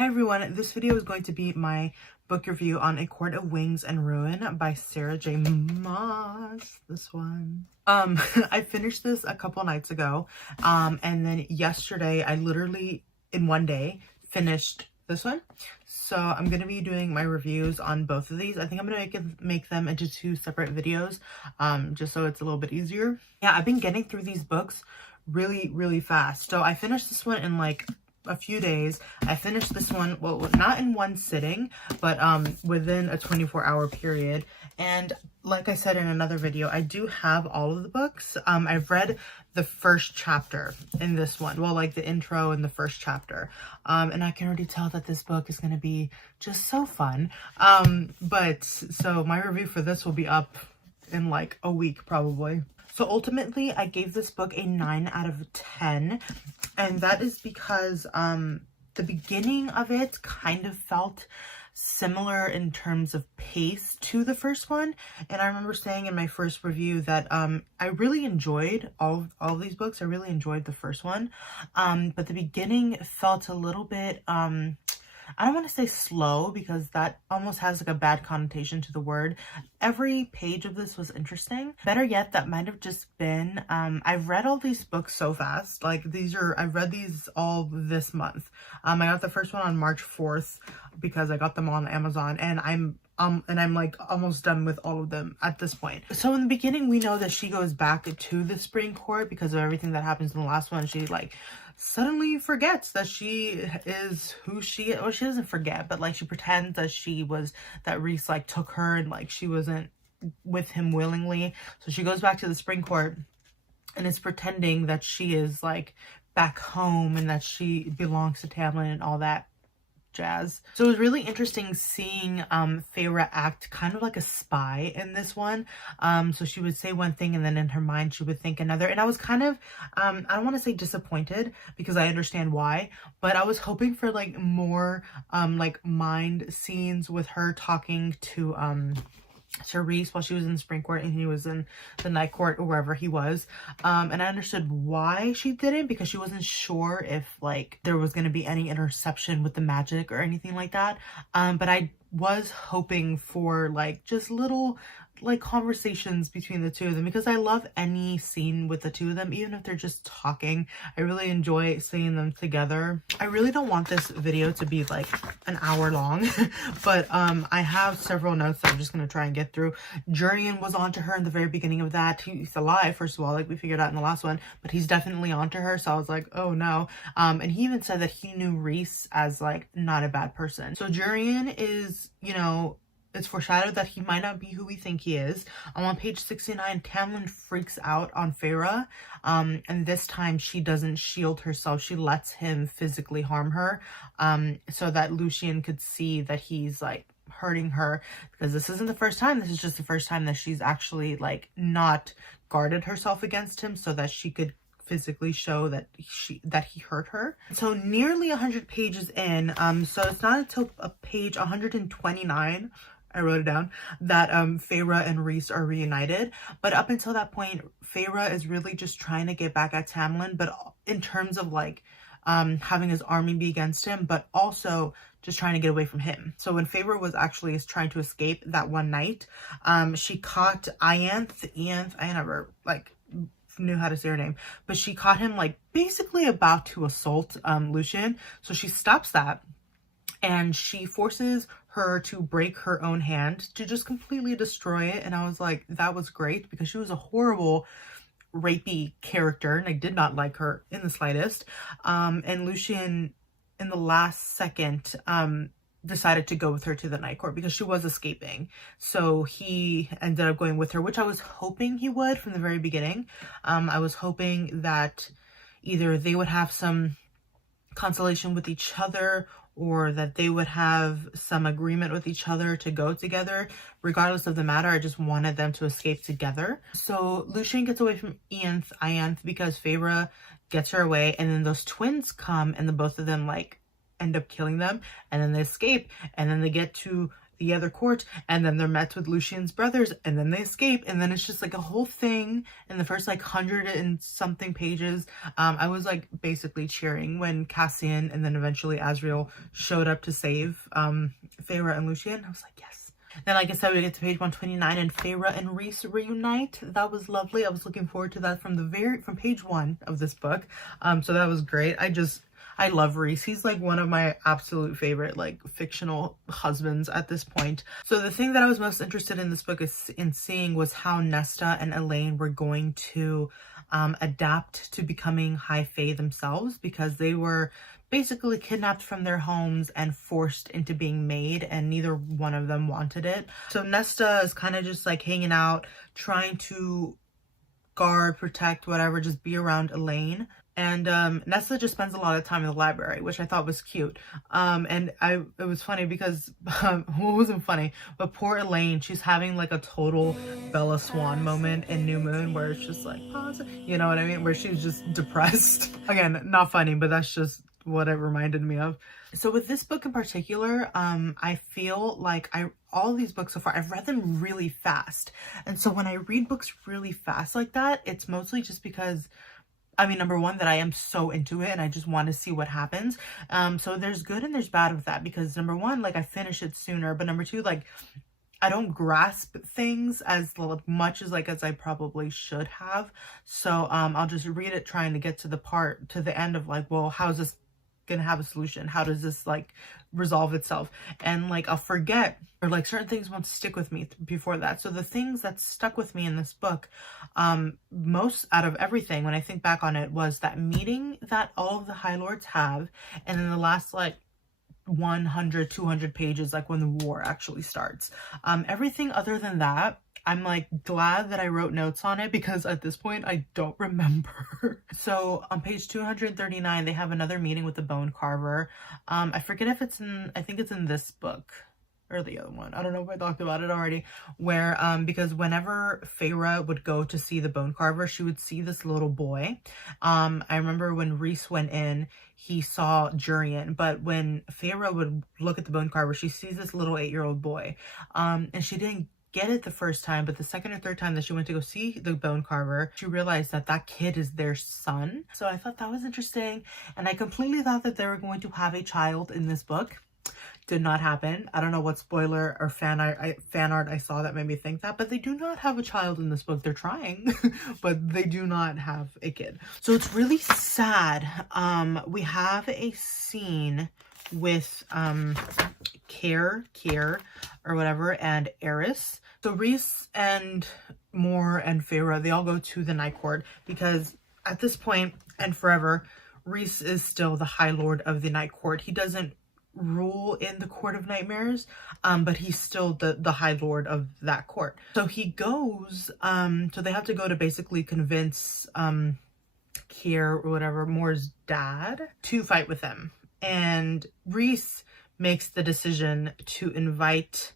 Hi everyone, this video is going to be my book review on A Court of Wings and Ruin by Sarah J. Maas. This one. I finished this a couple nights ago, and then yesterday I literally in one day finished this one. So I'm going to be doing my reviews on both of these. I think I'm going to make them into two separate videos, just so it's a little bit easier. Yeah, I've been getting through these books really fast. So I finished this one in like a few days. I finished this one, well, not in one sitting, but within a 24-hour period. And like I said in another video, I do have all of the books. I've read the first chapter in this one, well, like the intro and the first chapter, and I can already tell that this book is going to be just so fun. But so my review for this will be up in like a week probably. So ultimately, I gave this book a 9 out of 10, and that is because the beginning of it kind of felt similar in terms of pace to the first one. And I remember saying in my first review that I really enjoyed all of these books. I really enjoyed the first one, but the beginning felt a little bit I don't want to say slow, because that almost has like a bad connotation to the word. Every page of this was interesting. Better yet, that might have just been, I've read all these books so fast. Like I've read these all this month. I got the first one on March 4th because I got them on Amazon, and I'm like almost done with all of them at this point. So in the beginning, we know that she goes back to the spring court because of everything that happens in the last one. She like suddenly forgets that she is who she is. Well, she doesn't forget, but like she pretends that Reese like took her and like she wasn't with him willingly. So she goes back to the spring court and is pretending that she is like back home and that she belongs to Tamlin and all that jazz. So it was really interesting seeing Feyre act kind of like a spy in this one. So she would say one thing and then in her mind she would think another, and I was kind of I don't want to say disappointed because I understand why, but I was hoping for like more like mind scenes with her talking to Reese while she was in spring court and he was in the night court or wherever he was, and I understood why she didn't, because she wasn't sure if like there was going to be any interception with the magic or anything like that, but I was hoping for like just little like conversations between the two of them, because I love any scene with the two of them, even if they're just talking. I really enjoy seeing them together. I really don't want this video to be like an hour long, but I have several notes that I'm just going to try and get through. Jurian was onto her in the very beginning of that. He's alive, first of all, like we figured out in the last one, but he's definitely onto her, so I was like, oh no. And he even said that he knew Reese as like not a bad person. So Jurian is, you know, it's foreshadowed that he might not be who we think he is. On page 69, Tamlin freaks out on Feyre, and this time she doesn't shield herself. She lets him physically harm her, so that Lucien could see that he's like hurting her, because this isn't the first time. This is just the first time that she's actually like not guarded herself against him, so that she could physically show that he hurt her. So nearly 100 pages in, so it's not until page 129, I wrote it down, that Feyre and Reese are reunited. But up until that point, Feyre is really just trying to get back at Tamlin, but in terms of like having his army be against him, but also just trying to get away from him. So when Feyre was actually trying to escape that one night, she caught Ianthe. I never like knew how to say her name, but she caught him like basically about to assault Lucien. So she stops that and she forces her to break her own hand to just completely destroy it. And I was like, that was great, because she was a horrible rapey character and I did not like her in the slightest. And Lucien in the last second decided to go with her to the night court because she was escaping. So he ended up going with her, which I was hoping he would from the very beginning. I was hoping that either they would have some consolation with each other, or that they would have some agreement with each other to go together. Regardless of the matter, I just wanted them to escape together. So Lucien gets away from Ianthe because Feyre gets her away, and then those twins come and the both of them like end up killing them, and then they escape, and then they get to the other court, and then they're met with Lucien's brothers, and then they escape, and then it's just like a whole thing in the first like 100 and something pages. I was like basically cheering when Cassian and then eventually Azriel showed up to save Feyre and Lucien. I was like, yes. Then like I said, we get to page 129 and Feyre and Rhys reunite. That was lovely. I was looking forward to that from page 1 of this book. So that was great. I love Rhys. He's like one of my absolute favorite like fictional husbands at this point. So the thing that I was most interested in this book in seeing was how Nesta and Elaine were going to adapt to becoming High Fae themselves, because they were basically kidnapped from their homes and forced into being made, and neither one of them wanted it. So Nesta is kind of just like hanging out, trying to guard, protect, whatever, just be around Elaine. And Nesta just spends a lot of time in the library, which I thought was cute. And it was funny because, well, it wasn't funny, but poor Elaine, she's having like a total Bella Swan moment in New Moon where it's just like, pause, you know what I mean? Where she's just depressed. Again, not funny, but that's just what it reminded me of. So with this book in particular, I feel like all these books so far, I've read them really fast. And so when I read books really fast like that, it's mostly just because, I mean, number one, that I am so into it and I just want to see what happens. So there's good and there's bad with that, because number one, like I finish it sooner, but number two, like I don't grasp things as much as I probably should have. So I'll just read it trying to get to the end of like, well, how's this gonna have a solution? How does this like resolve itself? And like I'll forget, or like certain things won't stick with me before that. So the things that stuck with me in this book, most out of everything when I think back on it, was that meeting that all of the High Lords have, and then the last like 100 200 pages, like when the war actually starts. Everything other than that, I'm like glad that I wrote notes on it, because at this point I don't remember. So on page 239 they have another meeting with the bone carver. I forget if it's in, I think it's in this book or the other one, I don't know if I talked about it already, where because whenever Feyre would go to see the bone carver, she would see this little boy. I remember when Rhys went in, he saw Jurian, but when Feyre would look at the bone carver, she sees this little 8-year-old boy, and she didn't get it the first time, but the second or third time that she went to go see the bone carver, she realized that that kid is their son. So I thought that was interesting, and I completely thought that they were going to have a child in this book. Did not happen. I don't know what spoiler or fan art I saw that made me think that, but they do not have a child in this book. They're trying, but they do not have a kid. So it's really sad. We have a scene with Kier or whatever and Eris. So Rhys and Mor and Feyre, they all go to the Night Court, because at this point and forever, Rhys is still the High Lord of the Night Court. He doesn't rule in the Court of Nightmares, but he's still the High Lord of that court. So he goes, so they have to go to basically convince Kier or whatever, Mor's dad, to fight with them. And Rhys makes the decision to invite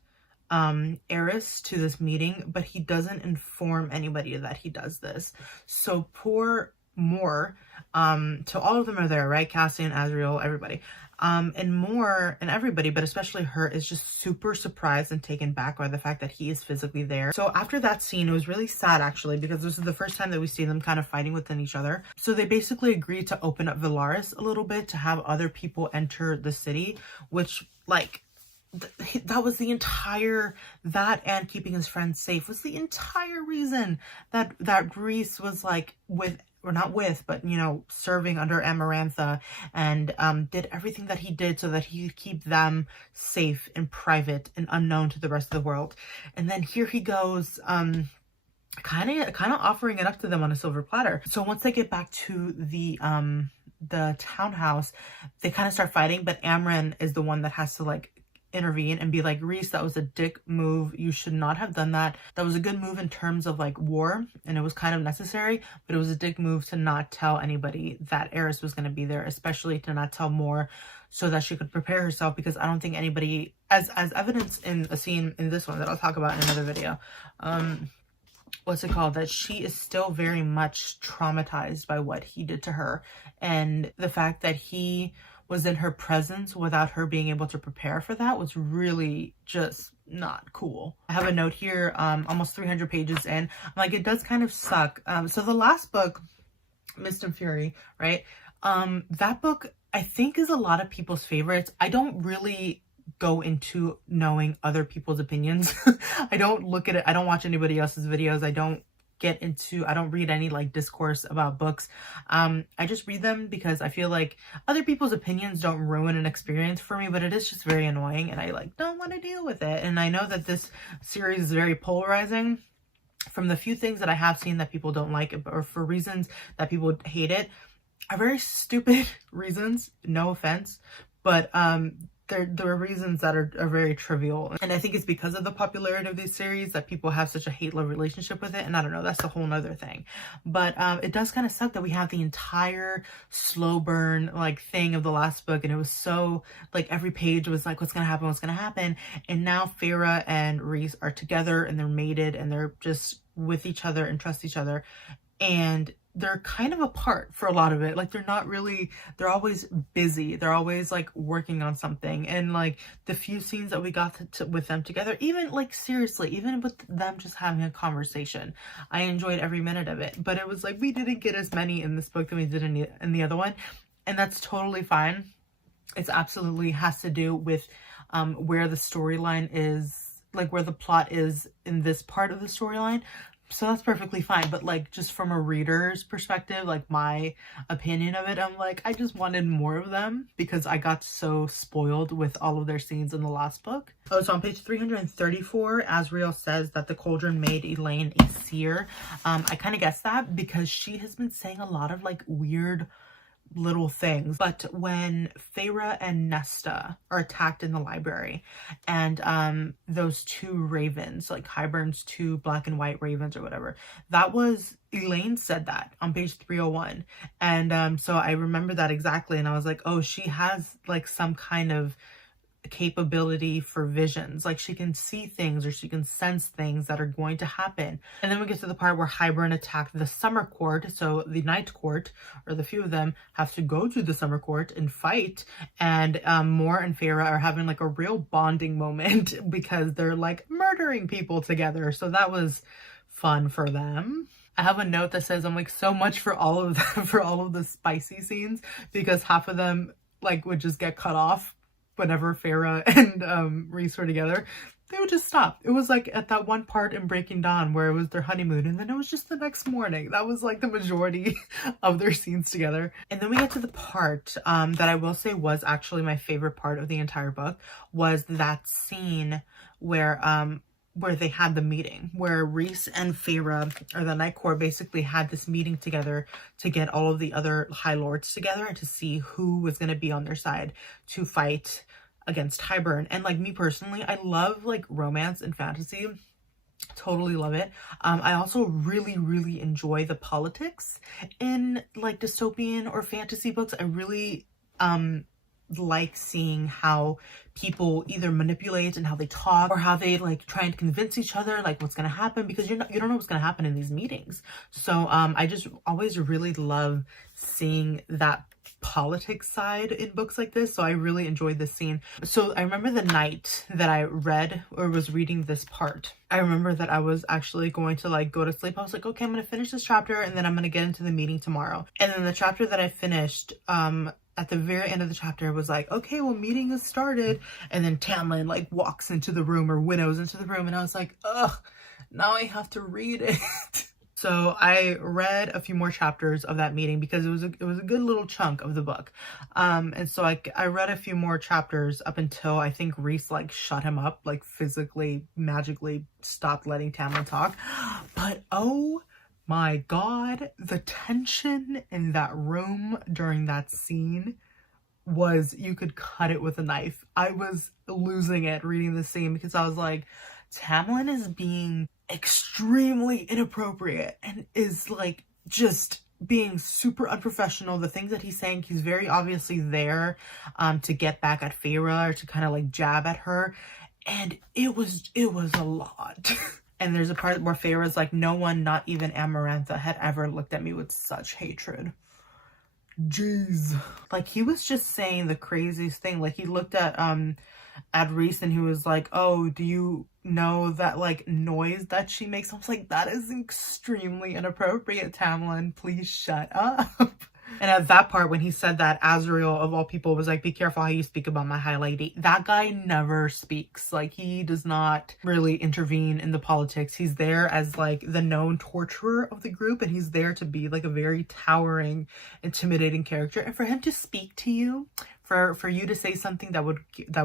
Eris to this meeting, but he doesn't inform anybody that he does this. So poor Mor, so all of them are there, right? Cassian, Azriel, everybody. And Mor and everybody, but especially her, is just super surprised and taken back by the fact that he is physically there. So after that scene, it was really sad actually, because this is the first time that we see them kind of fighting within each other. So they basically agreed to open up Velaris a little bit to have other people enter the city, which like that was the entire, that and keeping his friends safe was the entire reason that Rhys was like with, or not with, but you know, serving under Amarantha, and did everything that he did so that he could keep them safe and private and unknown to the rest of the world. And then here he goes, kind of offering it up to them on a silver platter. So once they get back to the townhouse, they kind of start fighting, but Amren is the one that has to like intervene and be like, Rhys, that was a dick move. You should not have done that. That was a good move in terms of like war, and it was kind of necessary, but it was a dick move to not tell anybody that Eris was going to be there, especially to not tell Mor, so that she could prepare herself, because I don't think anybody, as evidence in a scene in this one that I'll talk about in another video, what's it called, that she is still very much traumatized by what he did to her, and the fact that he was in her presence without her being able to prepare for that was really just not cool. I have a note here, almost 300 pages in. I'm like, it does kind of suck. So the last book, Mist and Fury, right? That book I think is a lot of people's favorites. I don't really go into knowing other people's opinions. I don't look at it. I don't watch anybody else's videos. I don't read any like discourse about books. I just read them because I feel like other people's opinions don't ruin an experience for me, but it is just very annoying and I like don't want to deal with it. And I know that this series is very polarizing. From the few things that I have seen that people don't like, or for reasons that people hate it, are very stupid reasons, no offense, but there are reasons that are very trivial. And I think it's because of the popularity of these series that people have such a hate-love relationship with it. And I don't know, that's a whole nother thing. But it does kind of suck that we have the entire slow burn like thing of the last book. And it was so like every page was like, what's gonna happen, what's gonna happen. And now Feyre and Rhys are together and they're mated and they're just with each other and trust each other. And they're kind of apart for a lot of it. Like they're always busy. They're always like working on something. And like the few scenes that we got with them together, even like seriously, even with them just having a conversation, I enjoyed every minute of it. But it was like, we didn't get as many in this book than we did in the other one. And that's totally fine. It's absolutely has to do with where the storyline is, like where the plot is in this part of the storyline. So that's perfectly fine. But like just from a reader's perspective, like my opinion of it, I'm like, I just wanted more of them because I got so spoiled with all of their scenes in the last book. Oh, so on page 334, Asriel says that the cauldron made Elaine a seer. I kind of guessed that because she has been saying a lot of like weird little things. But when Feyre and Nesta are attacked in the library and those two ravens, like Hybern's two black and white ravens or whatever, that was Elaine said that on page 301. And so I remember that exactly, and I was like, oh, she has like some kind of capability for visions, like she can see things or she can sense things that are going to happen. And then we get to the part where Hybern attacked the summer court, so the night court, or the few of them have to go to the summer court and fight, and Mor and Feyre are having like a real bonding moment because they're like murdering people together. So that was fun for them. I have a note that says I'm like, so much for all of them, for all of the spicy scenes, because half of them like would just get cut off whenever Feyre and Rhys were together. They would just stop. It was like at that one part in Breaking Dawn where it was their honeymoon and then it was just the next morning. That was like the majority of their scenes together. And then we get to the part that I will say was actually my favorite part of the entire book, was that scene where they had the meeting, where Rhys and Feyre, or the Night Court, basically had this meeting together to get all of the other High Lords together and to see who was going to be on their side to fight against Hybern. And like me personally, I love like romance and fantasy. Totally love it. I also really enjoy the politics in like dystopian or fantasy books. I really like seeing how people either manipulate and how they talk, or how they like try and convince each other like what's gonna happen, because you don't know what's gonna happen in these meetings. So I just always really love seeing that politics side in books like this. So I really enjoyed this scene. So I remember the night that I read or was reading this part, I remember that I was actually going to like go to sleep. I was like, okay, I'm gonna finish this chapter and then I'm gonna get into the meeting tomorrow. And then the chapter that I finished, at the very end of the chapter was like, okay, well, meeting has started. And then Tamlin like walks into the room, or winnows into the room. And I was like, ugh, now I have to read it. So I read a few more chapters of that meeting because it was a good little chunk of the book. And so I read a few more chapters up until I think Rhys like shut him up, like physically, magically stopped letting Tamlin talk. But oh my God, the tension in that room during that scene was, you could cut it with a knife. I was losing it reading the scene because I was like, Tamlin is being extremely inappropriate and is like just being super unprofessional. The things that he's saying, he's very obviously there to get back at Feyre, or to kind of like jab at her. And it was a lot. And there's a part where Feyre's like, no one, not even Amarantha, had ever looked at me with such hatred. Jeez. Like, he was just saying the craziest thing. Like, he looked at Reese and he was like, oh, do you know that like noise that she makes? I was like, that is extremely inappropriate, Tamlin. Please shut up. And at that part, when he said that, Azriel, of all people, was like, be careful how you speak about my high lady. That guy never speaks. Like, he does not really intervene in the politics. He's there as, like, the known torturer of the group, and he's there to be, like, a very towering, intimidating character. And for him to speak to you, for you to say something that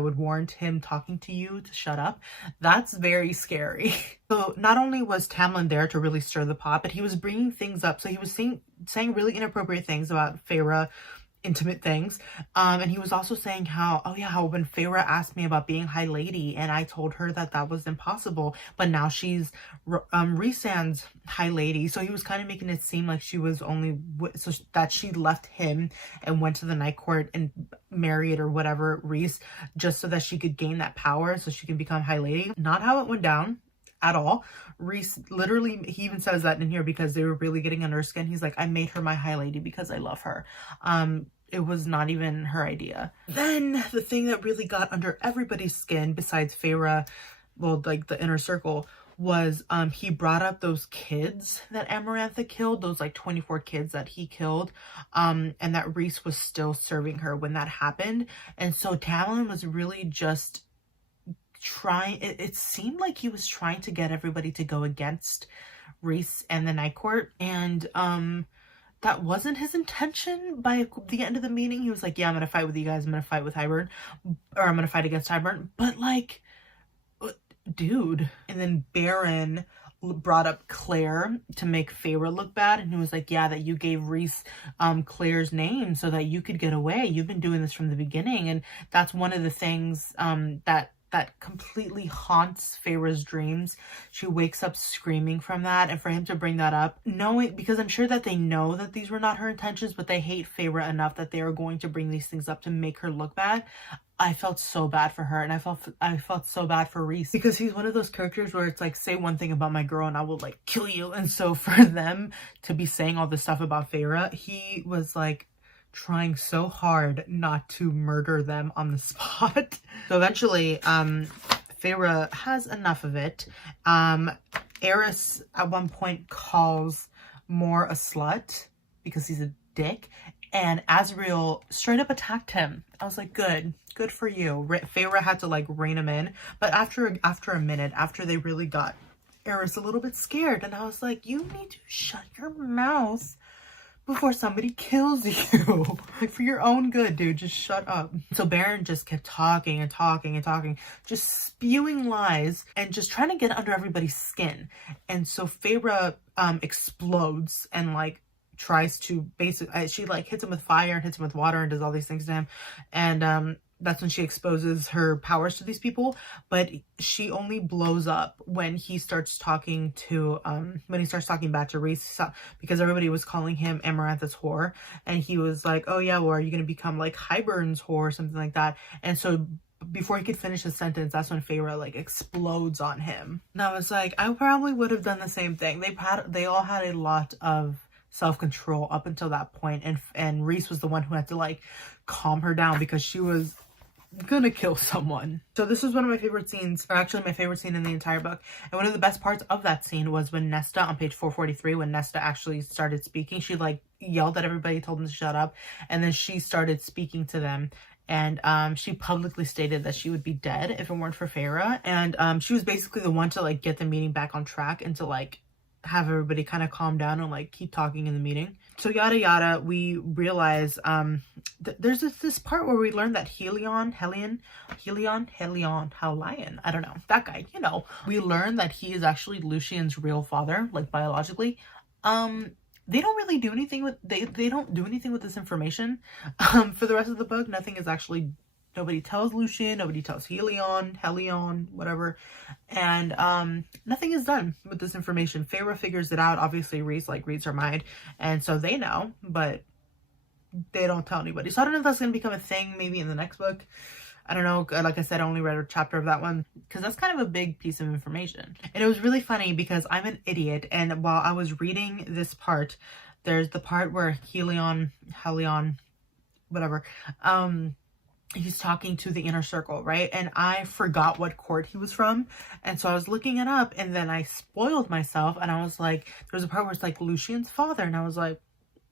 would warrant him talking to you to shut up, that's very scary. So not only was Tamlin there to really stir the pot, but he was bringing things up. So he was saying really inappropriate things about Feyre, intimate things, and he was also saying how when Feyre asked me about being high lady and I told her that was impossible, but now she's Rhysand's high lady. So he was kind of making it seem like she was only so that she left him and went to the Night Court and married or whatever Rhys just so that she could gain that power so she can become high lady. Not how it went down at all. Rhys literally, he even says that in here because they were really getting under her skin. He's like, I made her my high lady because I love her. It was not even her idea. Then the thing that really got under everybody's skin besides Feyre, well, like the inner circle, was he brought up those kids that Amarantha killed, those like 24 kids that he killed, and that Rhys was still serving her when that happened. And so Tamlin was really just trying, it seemed like he was trying to get everybody to go against Rhys and the Night Court, and that wasn't his intention. By the end of the meeting, he was like, yeah, I'm gonna fight with you guys, I'm gonna fight with Hybern, or I'm gonna fight against Hybern, but like, dude. And then Baron brought up Claire to make Feyre look bad, and he was like, yeah, that you gave Rhys Claire's name so that you could get away. You've been doing this from the beginning. And that's one of the things that completely haunts Feyre's dreams. She wakes up screaming from that, and for him to bring that up, knowing, because I'm sure that they know that these were not her intentions, but they hate Feyre enough that they are going to bring these things up to make her look bad. I felt so bad for her, and I felt so bad for Rhys, because he's one of those characters where it's like, say one thing about my girl and I will like kill you. And so for them to be saying all this stuff about Feyre, he was like trying so hard not to murder them on the spot. So eventually, Feyre has enough of it. Eris at one point calls Mor a slut because he's a dick, and Azriel straight up attacked him. I was like, good for you. Feyre had to like rein him in, but after a minute, after they really got Eris a little bit scared, and I was like, you need to shut your mouth before somebody kills you. Like, for your own good, dude, just shut up. So Baron just kept talking and talking and talking, just spewing lies and just trying to get under everybody's skin. And so Feyre explodes and like tries to basically, she like hits him with fire and hits him with water and does all these things to him. And that's when she exposes her powers to these people. But she only blows up when he starts talking to back to Rhys, because everybody was calling him Amarantha's whore, and he was like, oh yeah, well, are you gonna become like Hybern's whore or something like that? And so before he could finish his sentence, that's when Feyre like explodes on him. And I was like, I probably would have done the same thing. They all had a lot of self-control up until that point, and Rhys was the one who had to like calm her down because she was gonna kill someone. So this was one of my favorite scenes, or actually my favorite scene in the entire book. And one of the best parts of that scene was when Nesta, on page 443, when Nesta actually started speaking, she like yelled at everybody, told them to shut up, and then she started speaking to them. And she publicly stated that she would be dead if it weren't for Feyre. And she was basically the one to like get the meeting back on track and to like have everybody kind of calm down and like keep talking in the meeting. So yada yada, we realize there's this part where we learn that Helion, I don't know, that guy, you know, we learn that he is actually Lucien's real father, like biologically. They don't really do anything with they don't do anything with this information for the rest of the book. Nothing is actually, nobody tells Lucien, nobody tells Helion, whatever. And nothing is done with this information. Feyre figures it out. Obviously, Rhys like reads her mind, and so they know, but they don't tell anybody. So I don't know if that's going to become a thing maybe in the next book. I don't know. Like I said, I only read a chapter of that one because that's kind of a big piece of information. And it was really funny because I'm an idiot, and while I was reading this part, there's the part where Helion, whatever, he's talking to the inner circle, right? And I forgot what court he was from, and so I was looking it up, and then I spoiled myself, and I was like, there's a part where it's like Lucien's father, and I was like,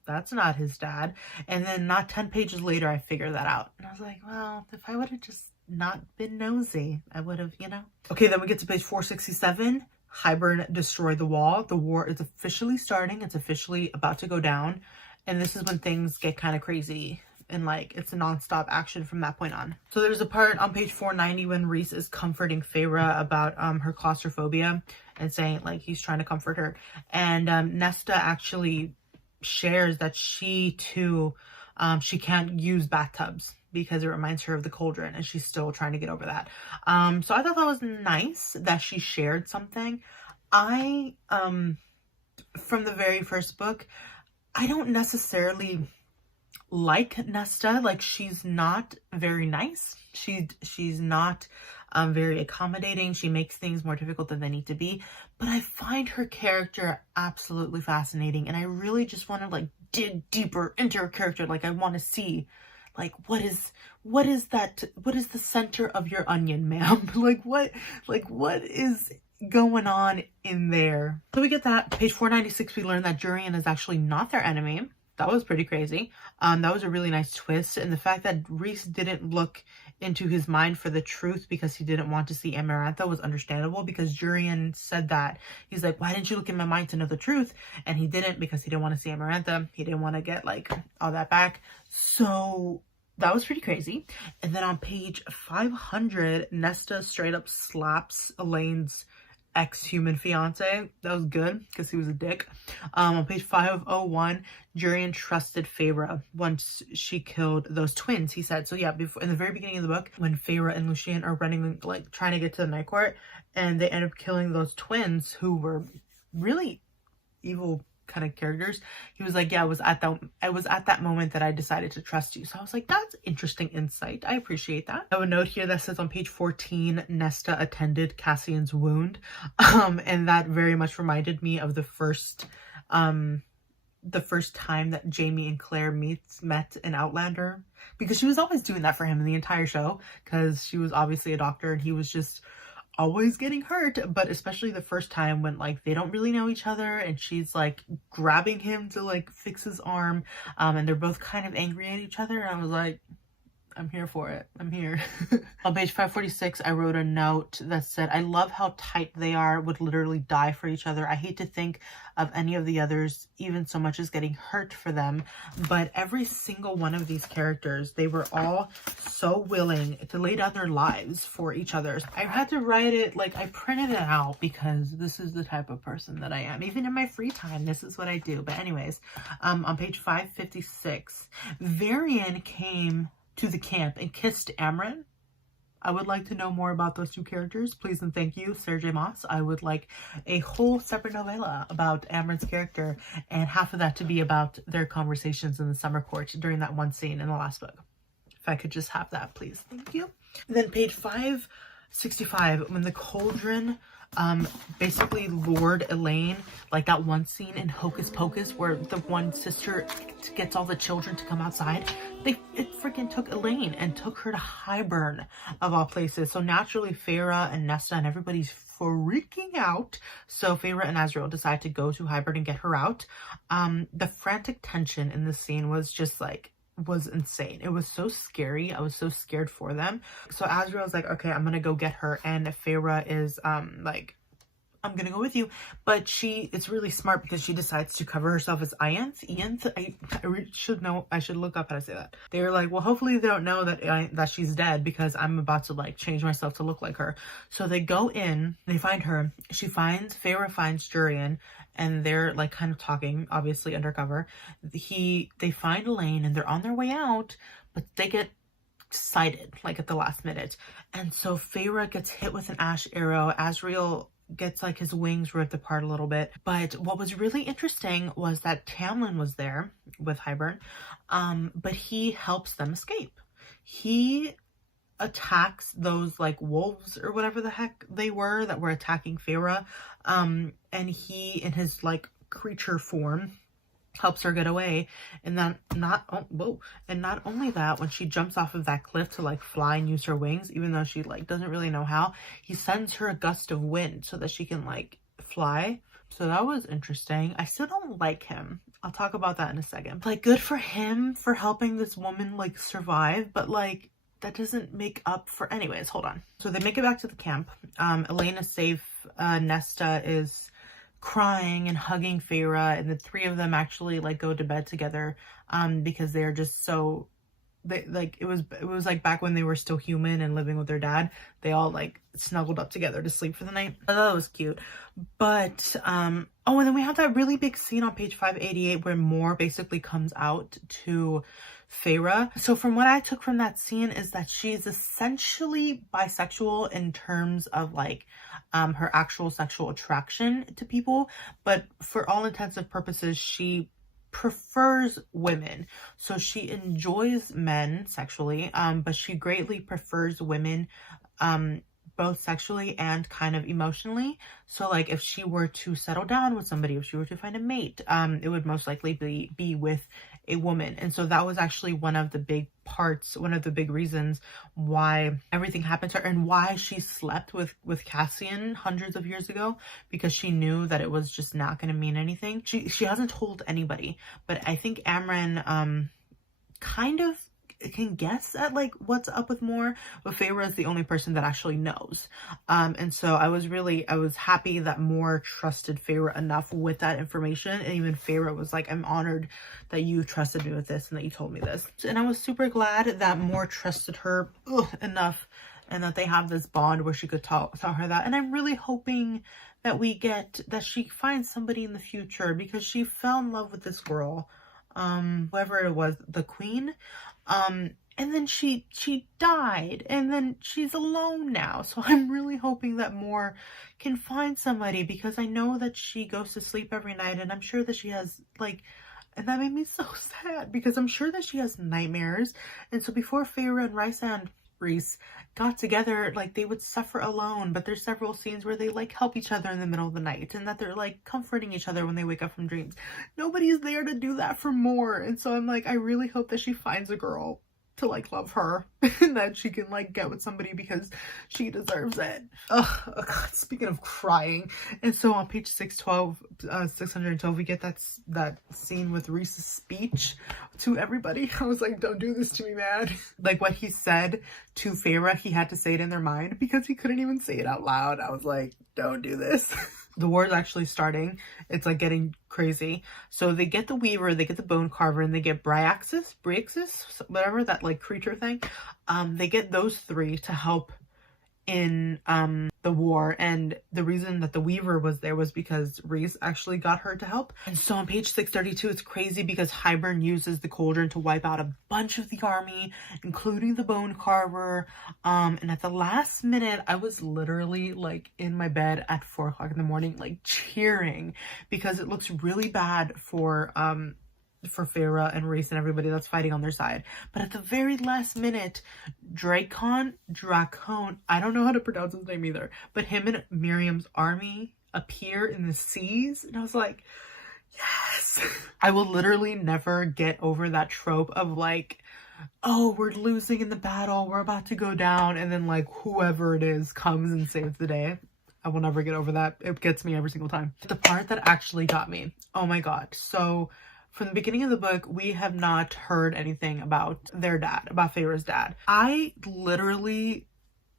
that's not his dad. And then not 10 pages later, I figured that out, and I was like, well, if I would have just not been nosy, I would have, you know. Okay, then we get to page 467. Hybern destroyed the wall. The war is officially starting. It's officially about to go down, and this is when things get kind of crazy, and like it's a non-stop action from that point on. So there's a part on page 490 when Rhys is comforting Feyre about her claustrophobia and saying like he's trying to comfort her, and Nesta actually shares that she too she can't use bathtubs because it reminds her of the cauldron, and she's still trying to get over that. So I thought that was nice that she shared something. I from the very first book, I don't necessarily like Nesta. Like, she's not very nice. She's not very accommodating. She makes things more difficult than they need to be. But I find her character absolutely fascinating, and I really just want to like dig deeper into her character. Like, I want to see like what is the center of your onion, ma'am? like what is going on in there? So we get that. Page 496, we learn that Jurian is actually not their enemy. That was pretty crazy. That was a really nice twist. And the fact that Rhys didn't look into his mind for the truth because he didn't want to see Amarantha was understandable, because Jurian said that. He's like, why didn't you look in my mind to know the truth? And he didn't, because he didn't want to see Amarantha. He didn't want to get like all that back. So that was pretty crazy. And then on page 500, Nesta straight up slaps Elaine's ex-human fiance. That was good because he was a dick. On page 501, Jurian trusted Feyre once she killed those twins, he said. So yeah, before, in the very beginning of the book, when Feyre and Lucien are running, like trying to get to the Night Court, and they end up killing those twins who were really evil kind of characters, he was like, yeah, it was at that moment that I decided to trust you. So I was like, that's interesting insight. I appreciate that. I have a note here that says on page 14, Nesta attended Cassian's wound, and that very much reminded me of the first time that Jamie and Claire met in Outlander, because she was always doing that for him in the entire show, because she was obviously a doctor and he was just always getting hurt. But especially the first time when like they don't really know each other, and she's like grabbing him to like fix his arm, and they're both kind of angry at each other, and I was like, I'm here for it. I'm here. On page 546, I wrote a note that said, I love how tight they are, would literally die for each other. I hate to think of any of the others even so much as getting hurt for them. But every single one of these characters, they were all so willing to lay down their lives for each other. I had to write it, like I printed it out because this is the type of person that I am. Even in my free time, this is what I do. But anyways, on page 556, Varian came to the camp and kissed Amren. I would like to know more about those two characters. Please and thank you, Sarah J. Maas. I would like a whole separate novella about Amren's character, and half of that to be about their conversations in the summer court during that one scene in the last book. If I could just have that, please. Thank you. And then page 565, when the cauldron basically lured Elaine, like that one scene in Hocus Pocus where the one sister gets all the children to come outside, it freaking took Elaine and took her to Hybern of all places. So naturally Feyre and Nesta and everybody's freaking out. So Feyre and Azriel decide to go to Hybern and get her out. The frantic tension in this scene was just like, was insane. It was so scary. I was so scared for them. So Azriel's like, okay, I'm gonna go get her, and Feyre is like, I'm gonna go with you. But it's really smart because she decides to cover herself as Ianth. I should know. I should look up how to say that. They were like, well, hopefully they don't know that she's dead, because I'm about to like change myself to look like her. So they go in, they find her. Feyre finds Jurian, and they're like kind of talking, obviously undercover. They find Elaine, and they're on their way out, but they get sighted like at the last minute. And so Feyre gets hit with an ash arrow. Azriel gets like his wings ripped apart a little bit. But what was really interesting was that Tamlin was there with Hybern, but he helps them escape. He attacks those like wolves or whatever the heck they were that were attacking Feyre, and he, in his like creature form, helps her get away. And then not only that, when she jumps off of that cliff to like fly and use her wings, even though she like doesn't really know how, he sends her a gust of wind so that she can like fly. So that was interesting. I still don't like him. I'll talk about that in a second. Like, good for him for helping this woman like survive, but like that doesn't make up for... Anyways, hold on. So they make it back to the camp. Elena's safe. Nesta is crying and hugging Feyre, and the three of them actually like go to bed together because they're just so... it was like back when they were still human and living with their dad. They all like snuggled up together to sleep for the night. I thought that was cute. But oh, and then we have that really big scene on page 588 where Mor basically comes out to Feyre. So from what I took from that scene is that she's essentially bisexual in terms of like her actual sexual attraction to people, but for all intents and purposes she prefers women. So she enjoys men sexually, but she greatly prefers women both sexually and kind of emotionally. So like if she were to settle down with somebody, if she were to find a mate, it would most likely be with a woman. And so that was actually one of the big reasons why everything happened to her and why she slept with Cassian hundreds of years ago, because she knew that it was just not going to mean anything. She hasn't told anybody, but I think Amren kind of can guess at like what's up with Mor, but Feyre is the only person that actually knows. And so I was happy that Mor trusted Feyre enough with that information, and even Feyre was like, I'm honored that you trusted me with this and that you told me this. And I was super glad that Mor trusted her enough and that they have this bond where she could tell her that. And I'm really hoping that she finds somebody in the future, because she fell in love with this girl, whoever it was, the queen, and then she died, and then she's alone now. So I'm really hoping that Mor can find somebody, because I know that she goes to sleep every night, and I'm sure that she has like, and that made me so sad, because I'm sure that she has nightmares. And so before Feyre and Rhys got together, like they would suffer alone, but there's several scenes where they like help each other in the middle of the night, and that they're like comforting each other when they wake up from dreams. Nobody's there to do that for Mor. And so I'm like, I really hope that she finds a girl to like love her and that she can like get with somebody, because she deserves it. Oh God, speaking of crying. And so on page 612 we get that scene with Rhys's speech to everybody. I was like, don't do this to me, man. Like what he said to Feyre, he had to say it in their mind because he couldn't even say it out loud. I was like, don't do this. The war is actually starting. It's like getting crazy. So they get the Weaver, they get the Bone Carver, and they get Bryaxis, whatever, that like creature thing. They get those three to help in the war, and the reason that the Weaver was there was because Rhys actually got her to help. And so on page 632 it's crazy because Hybern uses the cauldron to wipe out a bunch of the army, including the Bone Carver, and at the last minute I was literally like in my bed at 4 o'clock in the morning like cheering, because it looks really bad for Feyre and Rhys and everybody that's fighting on their side. But at the very last minute, Dracon, I don't know how to pronounce his name either, but him and Miriam's army appear in the seas, and I was like, yes. I will literally never get over that trope of like, oh, we're losing in the battle, we're about to go down, and then like whoever it is comes and saves the day. I will never get over that. It gets me every single time. The part that actually got me, oh my God. So from the beginning of the book, we have not heard anything about their dad, about Feyre's dad. I literally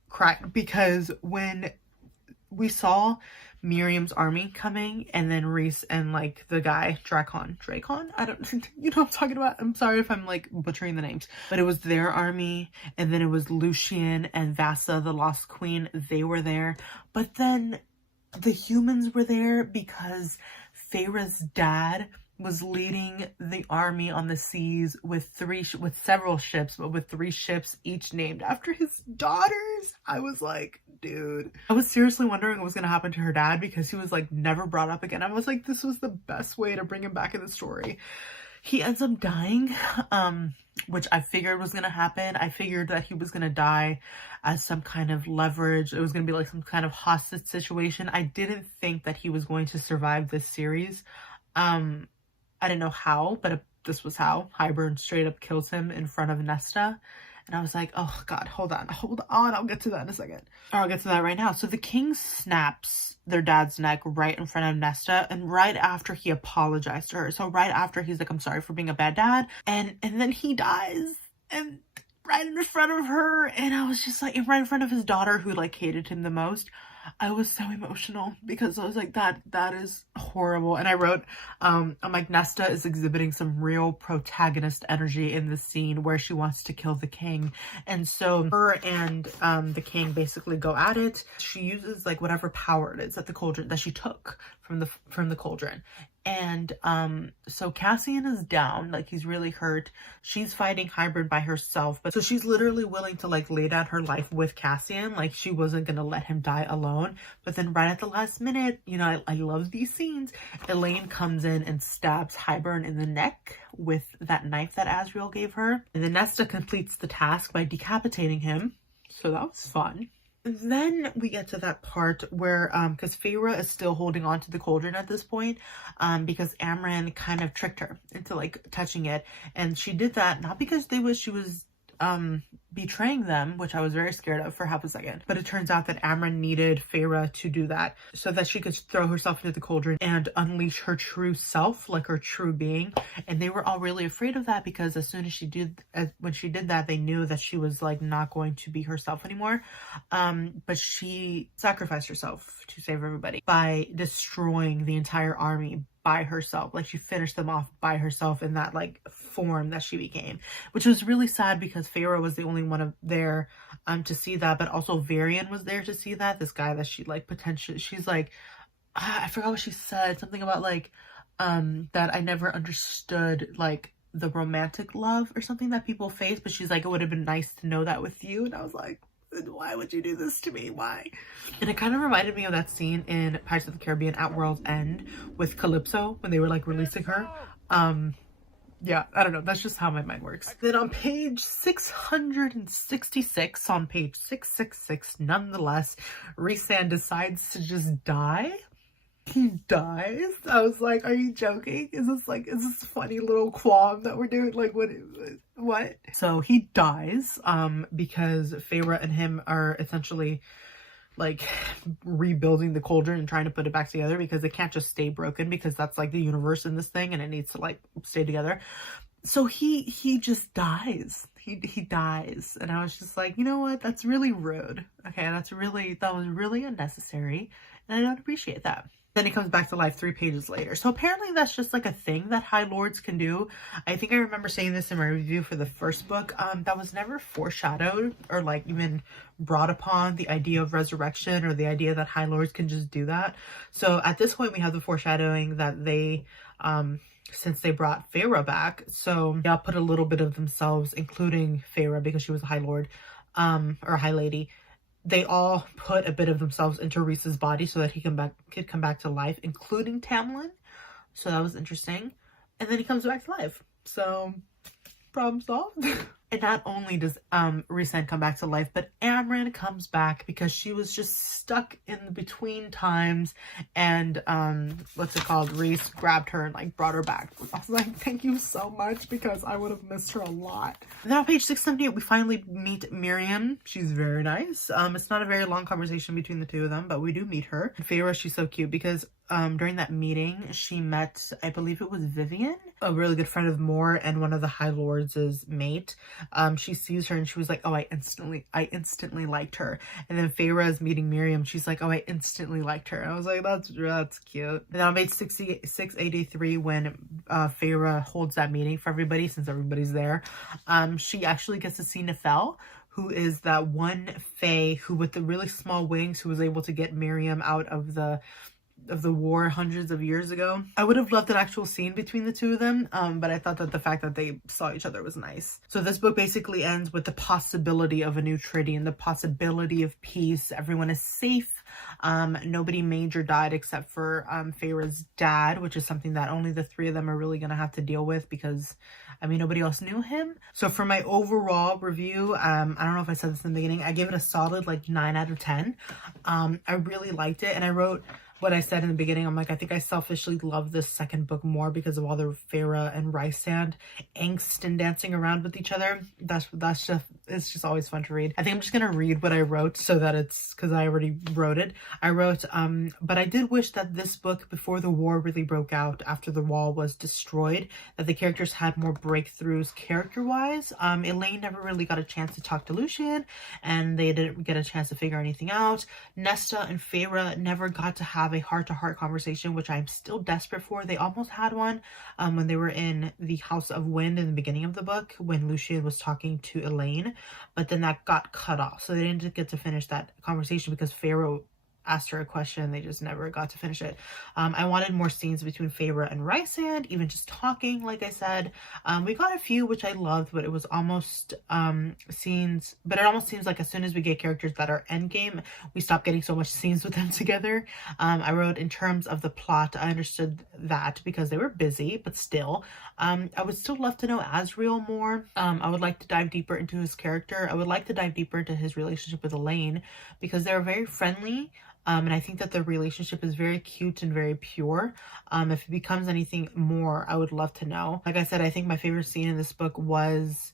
cried because when we saw Miriam's army coming, and then Rhys and like the guy, Dracon, I don't, you know what I'm talking about? I'm sorry if I'm like butchering the names, but it was their army, and then it was Lucien and Vassa, the Lost Queen, they were there. But then the humans were there because Feyre's dad was leading the army on the seas with several ships, but with 3 ships each named after his daughters. I was like, dude. I was seriously wondering what was going to happen to her dad, because he was like never brought up again. I was like, this was the best way to bring him back in the story. He ends up dying, which I figured was going to happen. I figured that he was going to die as some kind of leverage. It was going to be like some kind of hostage situation. I didn't think that he was going to survive this series. I didn't know how, but this was how. Hybern straight up kills him in front of Nesta. And I was like, oh God, hold on. I'll get to that in a second. Or I'll get to that right now. So the king snaps their dad's neck right in front of Nesta, and right after he apologized to her. So right after he's like, I'm sorry for being a bad dad. And then he dies. And right in front of her. And I was just like, right in front of his daughter who like hated him the most. I was so emotional because I was like, that is horrible. And I wrote, I'm like, Nesta is exhibiting some real protagonist energy in this scene where she wants to kill the king. And so her and the king basically go at it. She uses like whatever power it is at the cauldron that she took from the cauldron. And so Cassian is down, like he's really hurt. She's fighting Hybrid by herself, but so she's literally willing to like lay down her life with Cassian, like she wasn't gonna let him die alone. But then right at the last minute, you know, I love these scenes, Elaine comes in and stabs Hybern in the neck with that knife that Asriel gave her, and then Nesta completes the task by decapitating him, so that was fun. Then we get to that part where, because Feyre is still holding on to the cauldron at this point, because Amren kind of tricked her into like touching it, and she did that not because she was betraying them, which I was very scared of for half a second, but it turns out that Amren needed Feyre to do that so that she could throw herself into the cauldron and unleash her true self, like her true being. And they were all really afraid of that because as soon as when she did that, they knew that she was like not going to be herself anymore. But she sacrificed herself to save everybody by destroying the entire army by herself. Like she finished them off by herself in that like form that she became, which was really sad because Feyre was the only one there to see that, but also Varian was there to see that. This guy that she like potentially, she's like, I forgot what she said, something about like that I never understood like the romantic love or something that people face, but she's like, it would have been nice to know that with you. And I was like, why would you do this to me? Why? And it kind of reminded me of that scene in Pirates of the Caribbean at World's End with Calypso when they were like releasing her. Yeah, I don't know, that's just how my mind works. Then on page 666, on page 666 nonetheless, Rhysand decides to just die. He dies. I was like, are you joking? Is this funny little qualm that we're doing? Like, what? So he dies because Feyre and him are essentially like rebuilding the cauldron and trying to put it back together because it can't just stay broken because that's like the universe in this thing and it needs to like stay together. So he just dies. He dies. And I was just like, you know what? That's really rude. Okay, that was really unnecessary. And I don't appreciate that. Then he comes back to life 3 pages later. So apparently that's just like a thing that High Lords can do. I think I remember saying this in my review for the first book. That was never foreshadowed or like even brought upon, the idea of resurrection or the idea that High Lords can just do that. So at this point we have the foreshadowing that they, since they brought Feyre back, so they all put a little bit of themselves, including Feyre because she was a High Lord, or a High Lady. They all put a bit of themselves into Rhys's body so that he could come back to life, including Tamlin. So that was interesting. And then he comes back to life. So, problem solved. And not only does Rhysand come back to life, but Amren comes back because she was just stuck in the between times. And what's it called? Rhys grabbed her and like brought her back. I was like, thank you so much because I would have missed her a lot. And then on page 678, we finally meet Miriam. She's very nice. It's not a very long conversation between the two of them, but we do meet her. And Feyre, she's so cute because during that meeting, she met, I believe it was Vivian, a really good friend of Moore and one of the High Lords' mate. She sees her and she was like, oh, I instantly liked her. And then Feyre is meeting Miriam. She's like, oh, I instantly liked her. I was like, that's cute. And then on page 683, when Feyre holds that meeting for everybody, since everybody's there, she actually gets to see Nefel, who is that one fae who with the really small wings who was able to get Miriam out of the war hundreds of years ago. I would have loved an actual scene between the two of them, but I thought that the fact that they saw each other was nice. So this book basically ends with the possibility of a new treaty and the possibility of peace. Everyone is safe. Nobody major died except for Feyre's dad, which is something that only the 3 of them are really going to have to deal with because, I mean, nobody else knew him. So for my overall review, I don't know if I said this in the beginning, I gave it a solid like 9 out of 10. I really liked it, and I wrote, what I said in the beginning. I'm like, I think I selfishly love this second book more because of all the Feyre and Rysand angst and dancing around with each other. That's just, it's just always fun to read. I think I'm just gonna read what I wrote so that it's, because I already wrote it. I wrote, but I did wish that this book, before the war really broke out, after the wall was destroyed, that the characters had more breakthroughs character-wise. Elaine never really got a chance to talk to Lucian, and they didn't get a chance to figure anything out. Nesta and Feyre never got to have a heart-to-heart conversation, which I'm still desperate for. They almost had one when they were in the House of Wind in the beginning of the book, when Lucian was talking to Elaine, but then that got cut off, so they didn't get to finish that conversation because Feyre asked her a question. They just never got to finish it. I wanted more scenes between Feyre and Rysand, even just talking, like I said. We got a few, which I loved, but it was almost scenes, but it almost seems like as soon as we get characters that are endgame, we stop getting so much scenes with them together. I wrote, in terms of the plot, I understood that because they were busy, but still, I would still love to know Asriel more. I would like to dive deeper into his character. I would like to dive deeper into his relationship with Elaine, because they're very friendly. And I think that the relationship is very cute and very pure. If it becomes anything more, I would love to know. Like I said, I think my favorite scene in this book was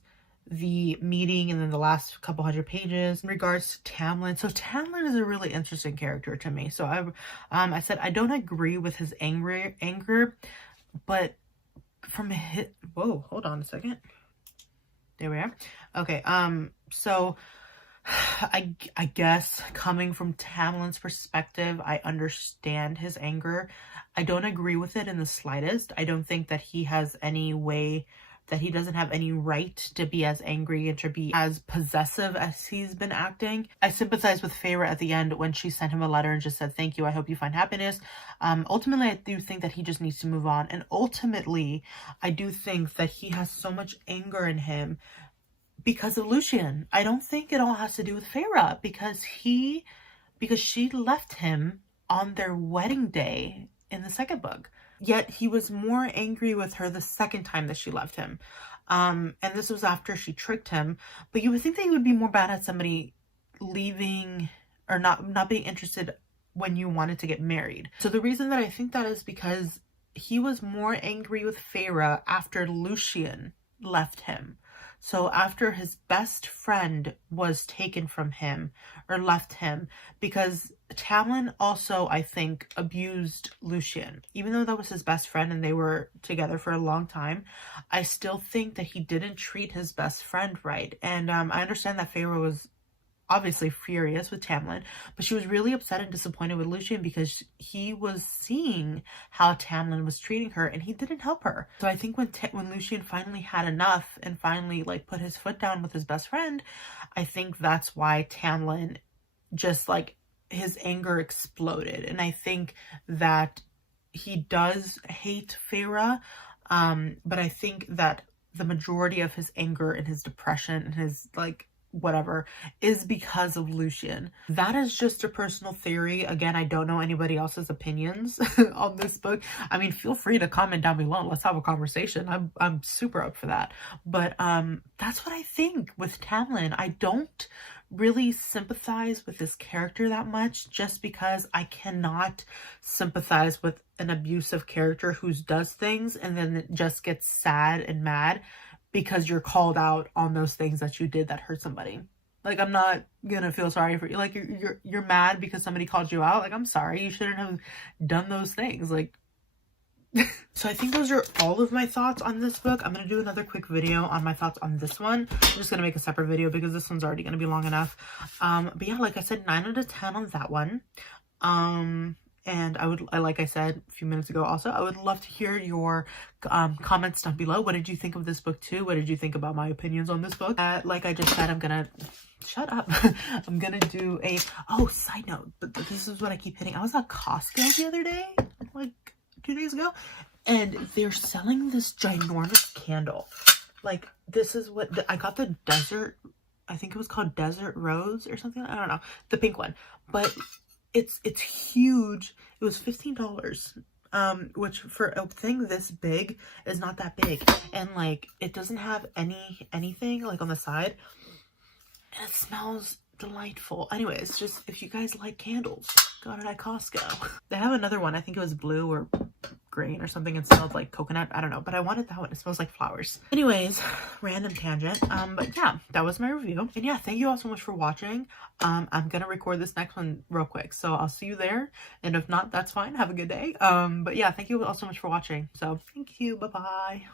the meeting and then the last couple hundred pages. In regards to Tamlin, so Tamlin is a really interesting character to me. So I said I don't agree with his anger, but from his, whoa, hold on a second. There we are. Okay, so I guess coming from Tamlin's perspective, I understand his anger. I don't agree with it in the slightest. I don't think that he has any way, that he doesn't have any right to be as angry and to be as possessive as he's been acting. I sympathize with Feyre at the end when she sent him a letter and just said, thank you, I hope you find happiness. Ultimately, I do think that he just needs to move on. And ultimately, I do think that he has so much anger in him because of Lucian. I don't think it all has to do with Feyre, because she left him on their wedding day in the second book. Yet he was more angry with her the second time that she left him. And this was after she tricked him. But you would think that he would be more bad at somebody leaving or not being interested when you wanted to get married. So the reason that I think that is because he was more angry with Feyre after Lucian left him. So after his best friend was taken from him or left him, because Tamlin also, I think, abused Lucian. Even though that was his best friend and they were together for a long time, I still think that he didn't treat his best friend right. And I understand that Feyre was obviously furious with Tamlin, but she was really upset and disappointed with Lucian because he was seeing how Tamlin was treating her and he didn't help her. So I think when Lucian finally had enough and finally like put his foot down with his best friend, I think that's why Tamlin just like his anger exploded. And I think that he does hate Feyre, but I think that the majority of his anger and his depression and his like whatever is because of Lucian. That is just a personal theory. Again, I don't know anybody else's opinions on this book. I mean, feel free to comment down below. Let's have a conversation. I'm super up for that. But that's what I think with Tamlin. I don't really sympathize with this character that much, just because I cannot sympathize with an abusive character who does things and then just gets sad and mad because you're called out on those things that you did that hurt somebody. Like, I'm not gonna feel sorry for you. Like, you're mad because somebody called you out. Like, I'm sorry, you shouldn't have done those things. Like, so I think those are all of my thoughts on this book. I'm gonna do another quick video on my thoughts on this one. I'm just gonna make a separate video because this one's already gonna be long enough. But yeah, like I said, 9 out of 10 on that one. And like I said a few minutes ago also, I would love to hear your comments down below. What did you think of this book too? What did you think about my opinions on this book? Like I just said, I'm gonna, shut up. I'm gonna do a, oh, side note, but this is what I keep hitting. I was at Costco the other day, like 2 days ago, and they're selling this ginormous candle. Like, this is what, I got the desert, I think it was called Desert Rose or something. I don't know, the pink one, but it's huge. It was $15, which for a thing this big is not that big. And like, it doesn't have anything like on the side. And it smells delightful. Anyway, it's just, if you guys like candles, got it at Costco. They have another one. I think it was blue or green or something and smelled like coconut. I don't know, but I wanted that one. It smells like flowers. Anyways, random tangent. But yeah, that was my review. And yeah, thank you all so much for watching. I'm gonna record this next one real quick, so I'll see you there. And if not, that's fine. Have a good day. But yeah, thank you all so much for watching. So thank you. Bye bye.